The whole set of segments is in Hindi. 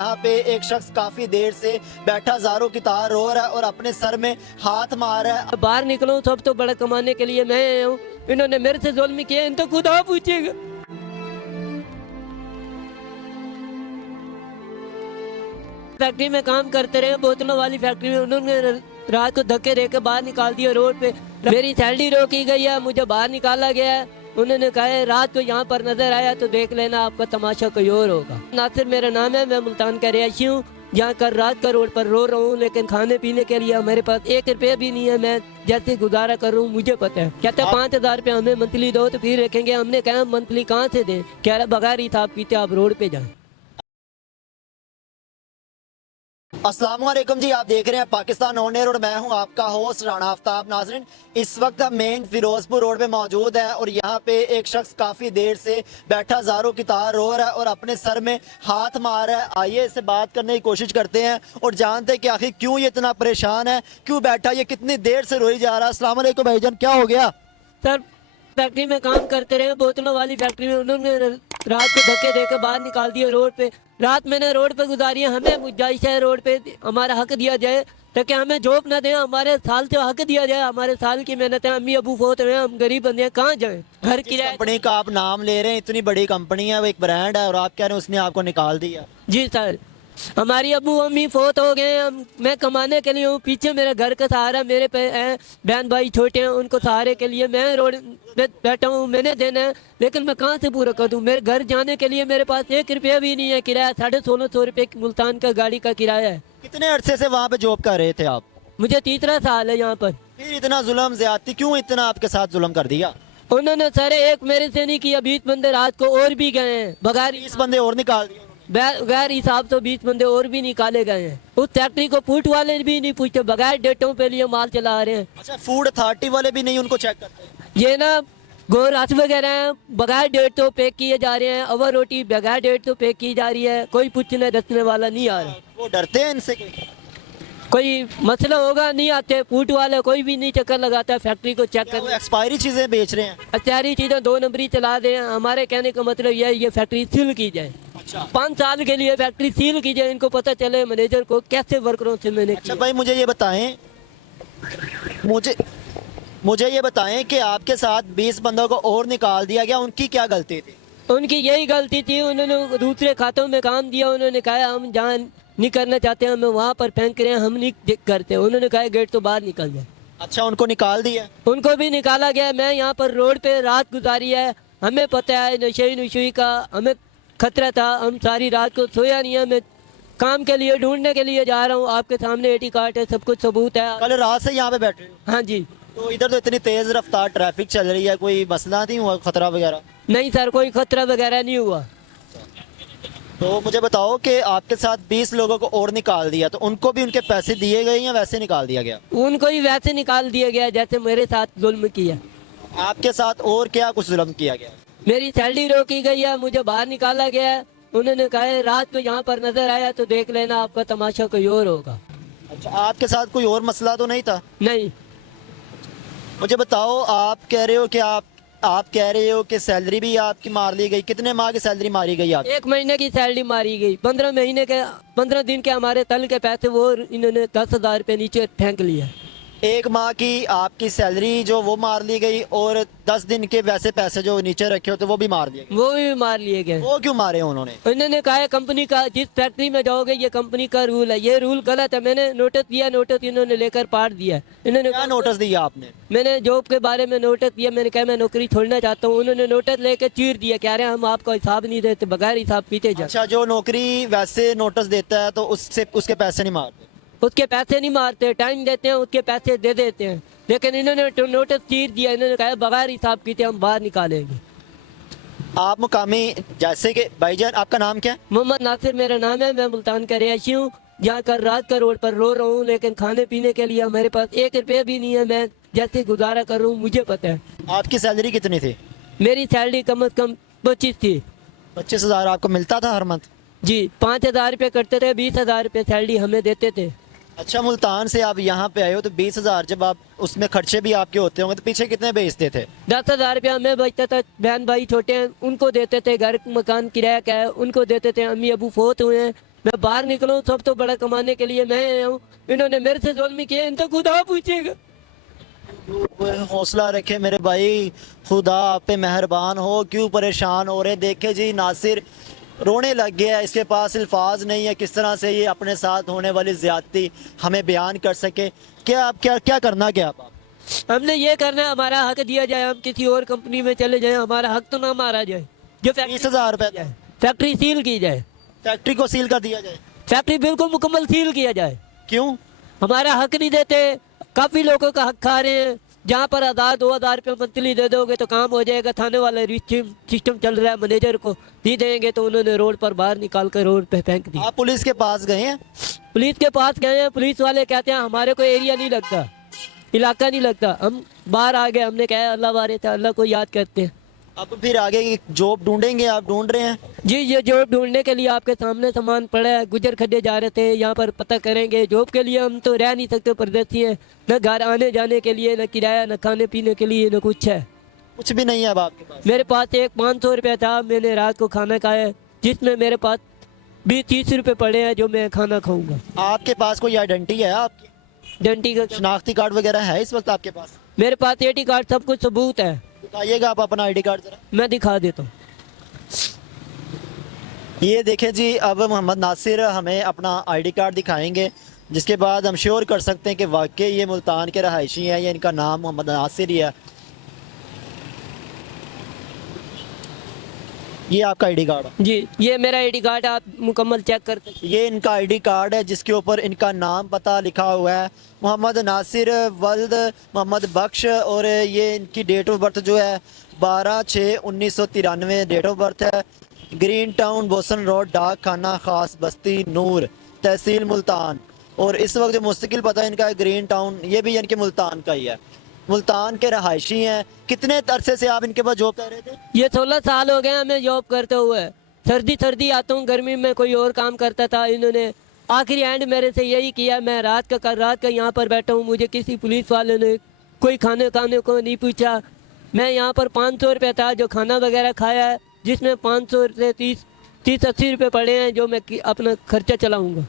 यहाँ पे एक शख्स काफी देर से बैठा ज़ारों की तार रो रहा है और अपने सर में हाथ मार रहा है। बाहर निकलूं सब तो बड़ा कमाने के लिए मैं आया हूँ। इन्होंने मेरे से जुल्म किया, इनको खुदा पूछेगा। फैक्ट्री में काम करते रहे, बोतलों वाली फैक्ट्री में। उन्होंने रात को धक्के देकर बाहर निकाल दिया रोड पे। मेरी सैलरी रोकी गई है, मुझे बाहर निकाला गया है। उन्होंने कहा है रात को यहाँ पर नजर आया तो देख लेना, आपका तमाशा कोई और होगा। नासिर मेरा नाम है, मैं मुल्तान का रिहायशी हूँ। यहाँ कर रात का रोड पर रो रहा हूँ, लेकिन खाने पीने के लिए हमारे पास 1 रुपया भी नहीं है। मैं जैसे गुजारा कर रहा हूँ, मुझे पता है। कहते हैं 5,000 रुपया हमें मंथली दो तो फिर रखेंगे। हमने कहा मंथली कहाँ से दें? कह रहा बगैर हिसाब पीते आप रोड पे जाएं। अस्सलाम वालेकुम जी, आप देख रहे हैं पाकिस्तान ऑन एयर और मैं हूं आपका होस्ट राना आफ्ताब। नाज़रीन, इस वक्त हम मेन फिरोजपुर रोड पे मौजूद है और यहाँ पे एक शख्स काफ़ी देर से बैठा ज़ारों की तार रो रहा है और अपने सर में हाथ मार रहा है। आइए इससे बात करने की कोशिश करते हैं और जानते हैं कि आखिर क्यों ये इतना परेशान है, क्यों बैठा, ये कितनी देर से रोई जा रहा है। अस्सलाम वालेकुम भाईजान, क्या हो गया? सर फैक्ट्री में काम करते रहे, बोतलों वाली फैक्ट्री में। उन्होंने रात को धक्के देकर बाहर निकाल दिया रोड पे। रात मैंने रोड पे गुजारी है। हमें गुंजाइश है रोड पे हमारा हक दिया जाए, ताकि हमें जॉब ना दें। हमारे साल से हक दिया जाए, हमारे साल की मेहनत है। अम्मी अबू फोत रहे हैं, हम गरीब बंदे हैं, कहाँ जाए? घर किराया। कंपनी का आप नाम ले रहे हैं, इतनी बड़ी कंपनी है, वो एक ब्रांड है और आप कह रहे हैं उसने आपको निकाल दिया। जी सर, हमारी अबू अम्मी फोत हो गए हैं। मैं कमाने के लिए हूँ, पीछे मेरे घर का सहारा मेरे पे है। बहन भाई छोटे हैं, उनको सहारे के लिए मैं रोड पे बैठा हूँ। मैंने देना है, लेकिन मैं कहाँ से पूरा कर दूँ? मेरे घर जाने के लिए मेरे पास 1 रुपया भी नहीं है। किराया 1650 रुपये मुल्तान का गाड़ी का किराया है। कितने अरसे से वहाँ पे जॉब कर रहे थे आप? मुझे 3रा साल है यहाँ पर। फिर इतना जुल्म ज्यादती क्यों, इतना आपके साथ जुल्म कर दिया? उन्होंने सर एक मेरे से नहीं किया, 20 बंदे रात को और भी गए हैं बगैर 20 बंदे और निकाल दिए? बगैर हिसाब से 20 बंदे और भी निकाले गए हैं। उस फैक्ट्री को फूट वाले भी नहीं पूछते, बगैर डेटों पे लिए माल चला रहे हैं। अच्छा, फूड अथॉरिटी वाले भी नहीं उनको चेक करते? ये ना गोरास वगैरह हैं, बगैर डेट तो पैक किए जा रहे हैं। अवर रोटी बगैर डेट तो पैक की जा रही है। कोई पूछने दसने वाला नहीं आ रहा। वो डरते हैं इनसे कि कोई मसला होगा नहीं आते। फूट वाले कोई भी नहीं चक्कर लगाता है फैक्ट्री को चेक वो कर। एक्सपायरी चीजें बेच रहे हैं? अत्यारी चीज़ें 2 नंबरी चला रहे हैं। हमारे कहने का मतलब यह है, ये फैक्ट्री सील की जाए। अच्छा 5 साल के लिए फैक्ट्री सील की जाए। इनको पता चले मैनेजर को कैसे वर्करों से मैंने अच्छा भाई, मुझे ये बताएं, मुझे ये बताएं कि आपके साथ 20 बंदों को और निकाल दिया गया, उनकी क्या गलती थी? उनकी यही गलती थी, उन्होंने दूसरे खातों में काम दिया। उन्होंने कहा हम जहाँ नहीं करना चाहते हमें वहाँ पर फेंक रहे हैं, हम नहीं करते। उन्होंने कहा गेट तो बाहर निकल जाए। अच्छा, उनको निकाल दिया? उनको भी निकाला गया। मैं यहाँ पर रोड पे रात गुजारी है। हमें पता है नशे नुशई का हमें खतरा था। हम सारी रात को सोया नहीं है। मैं काम के लिए ढूंढने के लिए जा रहा हूँ। आपके सामने एटी कार्ड है, सब कुछ सबूत है। कल रात से यहाँ पे बैठे हो? हाँ जी। तो इधर तो इतनी तेज रफ्तार ट्रैफिक चल रही है, कोई मसला नहीं हुआ, खतरा वगैरह? नहीं सर, कोई खतरा वगैरह नहीं हुआ। तो मुझे बताओ कि आपके साथ 20 लोगों को और निकाल दिया, तो उनको भी उनके पैसे दिए गए या वैसे निकाल दिया गया? उनको ही वैसे निकाल दिया गया जैसे मेरे साथ जुल्म किया। आपके साथ और क्या कुछ जुल्म किया गया? मेरी सैलरी रोकी गई है, मुझे बाहर निकाला गया है। उन्होंने कहा है रात को यहाँ पर नजर आया तो देख लेना, आपका तमाशा कोई और होगा। अच्छा, आपके साथ कोई और मसला तो नहीं था? नहीं। मुझे बताओ, आप कह रहे हो कि आप कह रहे हो कि सैलरी भी आपकी मार ली गई। कितने माह की सैलरी मारी गई आप? 1 महीने की सैलरी मारी गई। 15 महीने के 15 दिन के हमारे तल के पैसे वो इन्होंने 10,000 रुपये नीचे फेंक लिया। 1 माह की आपकी सैलरी जो वो मार ली गई और 10 दिन के वैसे पैसे जो नीचे रखे होते वो भी मार लिए गए? वो भी मार लिए गए। वो क्यों मारे उन्होंने? उन्होंने कहा है कंपनी का, जिस फैक्ट्री में जाओगे ये कंपनी का रूल है, ये रूल गलत है। मैंने नोटिस दिया, नोटिस इन्होंने लेकर पाट दिया। इन्होंने क्या नोटिस दिया आपने? मैंने जॉब के बारे में नोटिस दिया। मैंने कहा मैं नौकरी छोड़ना चाहता हूँ। उन्होंने नोटिस लेकर चीर दिया, कह रहे हैं हम आपको हिसाब नहीं देते, बगैर हिसाब पीते जाए। अच्छा, जो नौकरी वैसे नोटिस देता है तो उससे उसके पैसे नहीं मारते? उसके पैसे नहीं मारते, टाइम देते हैं, उसके पैसे दे देते हैं। लेकिन इन्होंने नोटिस चीर दिया। इन्होंने कहा बगैर हिसाब पीते हम बाहर निकालेंगे। आप मुकामी, जैसे कि भाईजान आपका नाम क्या है? मोहम्मद नासिर मेरा नाम है, मैं मुल्तान का रिहायशी हूँ। यहाँ कर रात का रोड पर रो रहा हूँ, लेकिन खाने पीने के लिए हमारे पास 1 रुपया भी नहीं है। मैं जैसे गुजारा कर रहा हूँ, मुझे पता है। आपकी सैलरी कितनी थी? मेरी सैलरी कम से कम 25 थी। 25,000 आपको मिलता था हर मंथ? जी, 5,000 रुपये कटते थे, 20,000 रुपये सैलरी हमें देते थे। अच्छा, मुल्तान से आप यहाँ पे आए हो तो 20,000, जब आप उसमें खर्चे भी आपके होते होंगे तो पीछे कितने बेचते थे? 10,000 रुपया हमें बचता था। बहन भाई छोटे हैं, उनको देते थे। घर मकान किराया क्या है, उनको देते थे। अम्मी अबू फोत हुए हैं, मैं बाहर निकलूँ सब तो बड़ा कमाने के लिए मैं आया हूँ, इन्होंने मेरे से जुल्म किया, इनसे खुदा पूछेगा। हौसला रखे मेरे भाई, खुदा आप पे मेहरबान हो, क्यों परेशान हो रहे। देखे जी नासिर रोने लग गया है, इसके पास अल्फाज नहीं है किस तरह से ये अपने साथ होने वाली ज्यादती हमें बयान कर सके। क्या आप क्या करना क्या आप? हमने ये करना है, हमारा हक दिया जाए, हम किसी और कंपनी में चले जाएं, हमारा हक तो ना मारा जाए। जो 20,000 रुपए फैक्ट्री सील की जाए, फैक्ट्री को सील कर दिया जाए। फैक्ट्री बिल्कुल मुकम्मल सील किया जाए। क्यों? हमारा हक नहीं देते, काफ़ी लोगों का हक खा रहे हैं। जहाँ पर 1,000-2,000 रुपये मंथली दे दोगे तो काम हो जाएगा, थाने वाला सिस्टम चल रहा है, मैनेजर को दे देंगे तो उन्होंने रोड पर बाहर निकाल कर रोड पे फेंक दी। आप पुलिस के पास गए हैं? पुलिस के पास गए हैं, पुलिस वाले कहते हैं हमारे को एरिया नहीं लगता, इलाका नहीं लगता। हम बाहर आ गए, हमने कहा अल्लाह वारे थे, अल्लाह को याद करते हैं। अब फिर आगे की जॉब ढूंढेंगे, आप ढूंढ रहे हैं? जी, ये जॉब ढूंढने के लिए आपके सामने सामान पड़ा है, गुजर खड्डे जा रहे थे, यहाँ पर पता करेंगे। जॉब के लिए हम तो रह नहीं सकते, परदेसी हैं, न घर आने जाने के लिए, न किराया, न खाने पीने के लिए, न कुछ है। कुछ भी नहीं है अब आपके पास? मेरे पास एक 500 रुपये था, मैंने रात को खाना खाया, जिसमें मेरे पास 20-30 रुपये पड़े हैं जो मैं खाना खाऊंगा। आपके पास कोई आइडेंटिटी है आपकी? डंटी का शनाख्ती कार्ड वगैरह है इस वक्त आपके पास? मेरे पास एटी कार्ड, सब कुछ सबूत है। दिखाइएगा आप अपना आईडी कार्ड जरा। मैं दिखा देता हूँ। ये देखें जी, अब मोहम्मद नासिर हमें अपना आईडी कार्ड दिखाएंगे, जिसके बाद हम श्योर कर सकते हैं कि वाकई ये मुल्तान के रहायशी हैं या इनका नाम मोहम्मद नासिर ही है। ये आपका आईडी कार्ड है? जी, ये मेरा आईडी कार्ड, आप मुकम्मल चेक कर सकते हैं। ये इनका आईडी कार्ड है जिसके ऊपर इनका नाम पता लिखा हुआ है, मोहम्मद नासिर वल्द मोहम्मद बख्श, और ये इनकी डेट ऑफ बर्थ जो है 12/6/1993 डेट ऑफ बर्थ है। ग्रीन टाउन बोसन रोड, डाक खाना खास, बस्ती नूर, तहसील मुल्तान। और इस वक्त जो मुस्तकिल पता इनका है ग्रीन टाउन, ये भी इनके मुल्तान का ही है, मुल्तान के रहायशी हैं। कितने अरसे से आप इनके पास जॉब कर रहे थे? ये 16 साल हो गए हमें जॉब करते हुए। सर्दी आता हूँ, गर्मी में कोई और काम करता था, इन्होंने आखिरी एंड मेरे से यही किया। मैं रात का यहाँ पर बैठा हूँ, मुझे किसी पुलिस वाले ने कोई खाने को नहीं पूछा। मैं यहाँ पर 500 रुपये था जो खाना वगैरह खाया है, जिसमें 500 से 30-80 रुपये पड़े हैं जो मैं अपना खर्चा चलाऊँगा।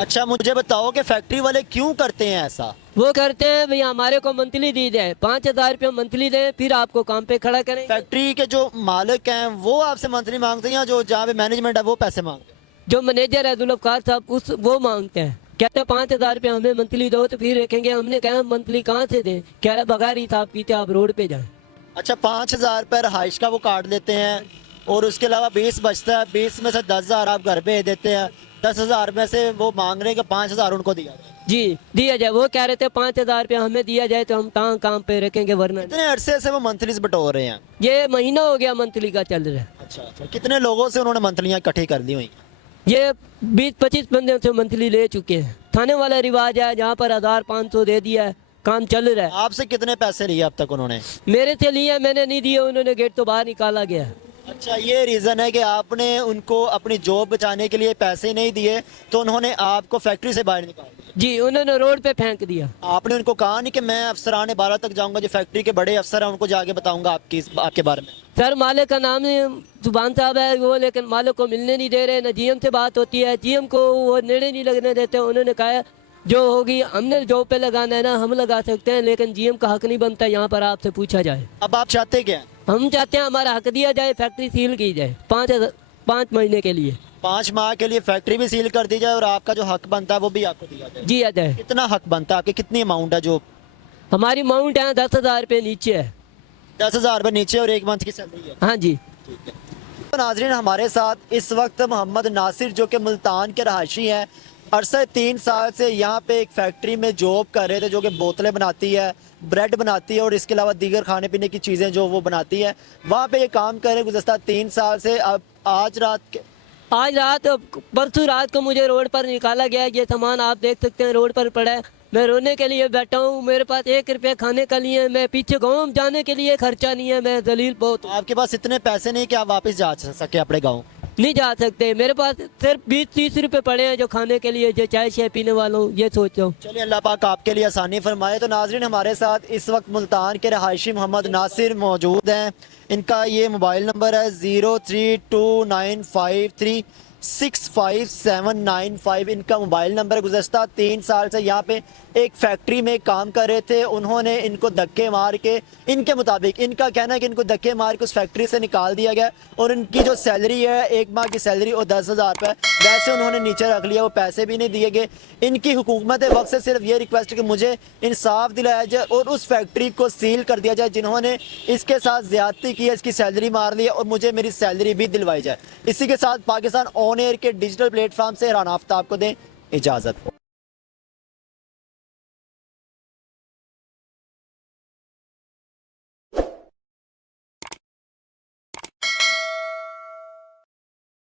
अच्छा, मुझे बताओ कि फैक्ट्री वाले क्यों करते हैं ऐसा? वो करते हैं भैया हमारे को मंथली दी जाए, 5,000 रुपये मंथली दें, फिर आपको काम पे खड़ा करें। फैक्ट्री के जो मालिक हैं वो आपसे मंथली मांगते हैं या जो जहाँ पे मैनेजमेंट है वो पैसे मांगते हैं? जो मैनेजर है जुल्फ़कार साहब, वो मांगते हैं, कहते हैं 5,000 रुपये हमें मंथली दो, तो फिर देखेंगे। हमने कहा मंथली कहाँ से दें, कह रहा बगैर हिसाब कीते आप रोड पे जाएं। अच्छा, 5,000 रुपये रहाइश का वो काट लेते हैं और उसके अलावा 20 बचता है, 20 में से 10,000 आप घर भेज देते हैं, 10,000 में से वो मांग रहे हैं कि 5,000 उनको दिया जाए। जी, दिया जाए। वो कह रहे थे 5,000 रुपये हमें दिया जाए तो हम तहाँ काम पे रखेंगे, वरना। कितने अरसे से वो मंथलीज बटोर रहे हैं? ये महीना हो गया मंथली का चल रहा है। अच्छा, कितने लोगों से उन्होंने मंथलियाँ इकट्ठी कर ली हुई? ये 20-25 बंदे से मंथली ले चुके हैं। थाने वाला रिवाज है, जहाँ पर 1,500 दे दिया है, काम चल रहा है। आपसे कितने पैसे लिए अब तक उन्होंने? मेरे से लिए, मैंने नहीं दिए, उन्होंने गेट तो बाहर निकाला गया। अच्छा, ये रीज़न है कि आपने उनको अपनी जॉब बचाने के लिए पैसे नहीं दिए तो उन्होंने आपको फैक्ट्री से बाहर निकाल दिया? जी, उन्होंने रोड पे फेंक दिया। आपने उनको कहा नहीं कि मैं अफसरान बाला तक जाऊंगा, जो फैक्ट्री के बड़े अफसर हैं उनको जाके बताऊंगा आपके बारे में? सर, मालिक का नाम जुबान साहब है वो, लेकिन मालिक को मिलने नहीं दे रहे। न जीएम से बात होती है, जीएम को वो नेड़े नहीं लगने देते। उन्होंने कहा जो होगी हमने जॉब पे लगाना है ना, हम लगा सकते हैं, लेकिन जीएम का हक नहीं बनता यहाँ पर आपसे पूछा जाए। अब आप चाहते क्या? हम चाहते हैं हमारा हक दिया जाए, फैक्ट्री सील की जाए 5 महीने के लिए। 5 माह के लिए फैक्ट्री भी सील कर दी जाए और आपका जो हक बनता है वो भी आपको दिया जाए? जी, आ जाए। कितना हक बनता है आपके? कितनी अमाउंट है जो? हमारी अमाउंट है 10,000 रुपये नीचे है। 10,000 रुपये नीचे और 1 मंथ की सैलरी है? हाँ जी। तो नाजरीन, हमारे साथ इस वक्त मोहम्मद नासिर जो कि मुल्तान के रहायशी हैं, अरसा 3 साल से यहाँ पे एक फैक्ट्री में जॉब कर रहे थे जो कि बोतलें बनाती है, ब्रेड बनाती है और इसके अलावा दीगर खाने पीने की चीज़ें जो वो बनाती है, वहाँ पे ये काम कर रहे गुज़श्ता 3 साल से। अब आज रात परसों रात को मुझे रोड पर निकाला गया। ये सामान आप देख सकते हैं रोड पर पड़ा है। मैं रोने के लिए बैठा हूँ, मेरे पास 1 रुपया खाने के लिए, मैं पीछे गाँव जाने के लिए खर्चा नहीं है, मैं दलील बहुत। आपके पास इतने पैसे नहीं कि आप वापस जा सके अपने गाँव? नहीं जा सकते, मेरे पास सिर्फ 20-30 रुपये पड़े हैं जो खाने के लिए, जो चाय शाय पीने वाला हूँ, ये सोचो। चलिए, अल्लाह पाक आपके लिए आसानी फरमाए। तो नाजरीन, हमारे साथ इस वक्त मुल्तान के रहायशी मोहम्मद नासिर मौजूद हैं। इनका ये मोबाइल नंबर है 032953 65795 इनका मोबाइल नंबर। गुज़श्ता 3 साल से यहाँ पे एक फैक्ट्री में काम कर रहे थे। उन्होंने इनको धक्के मार के, इनके मुताबिक इनका कहना है कि इनको धक्के मार के उस फैक्ट्री से निकाल दिया गया और इनकी जो सैलरी है, एक माह की सैलरी और 10,000 रुपये वैसे उन्होंने नीचे रख लिया, वो पैसे भी नहीं दिए गए। इनकी हुकूमत वक्त से सिर्फ ये रिक्वेस्ट है कि मुझे इंसाफ दिलाया जाए और उस फैक्ट्री को सील कर दिया जाए जिन्होंने इसके साथ ज़्यादती की है, इसकी सैलरी मार ली है, और मुझे मेरी सैलरी भी दिलवाई जाए। इसी के साथ पाकिस्तान ऑन एयर के डिजिटल प्लेटफॉर्म से राना आफ्ताब को दें इजाज़त।